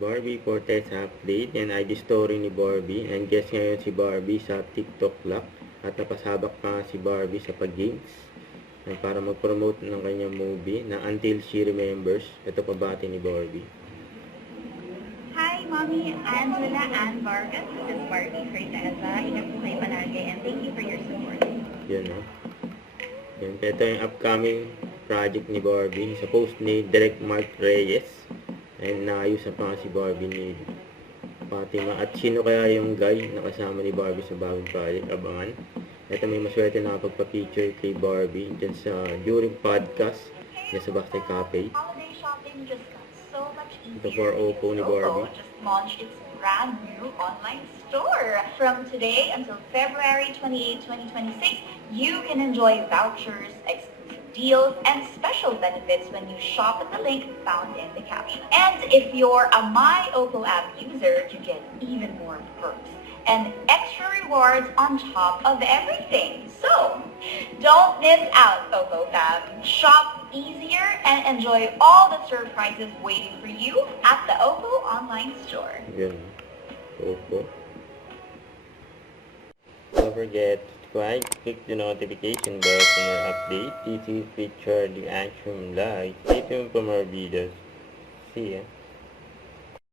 Barbie for test update. Yan ID story ni Barbie. And guess ngayon si Barbie sa TikTok Lock. At napasabak pa nga si Barbie sa pag-games. Para mag-promote ng kanyang movie na Until She Remembers. Ito pabati ni Barbie. Hi, Mommy Angela Ann Vargas. This is Barbie Corteza. Ingat po kayo palagi and thank you for your support. Yan o. Yan. Ito yung upcoming project ni Barbie. Sa post ni Direct Mark Reyes. And naayusan pa nga si Barbie ni Fatima. At sino kaya yung guy na kasama ni Barbie sa bagong project? Abangan. Ito may maswerte na pagpa-feature kay Barbie dyan sa during podcast dyan sa Backstay Cafe. Holiday shopping just got so much easier. Ito for Oppo ni Barbie. Oppo just launched its brand new online store. From today until February 28, 2026, you can enjoy vouchers, exclusive deals, and special benefits when you shop at the link found in the caption. And if you're a My Oppo app user, you get even more perks and extra rewards on top of everything. So, don't miss out, Oppo fam. Shop easier and enjoy all the surprises waiting for you at the Oppo online store. Yan. Oppo. Don't forget to subscribe, click the notification bell for more updates. This is featured the Action Live. Stay tuned for more videos. See ya.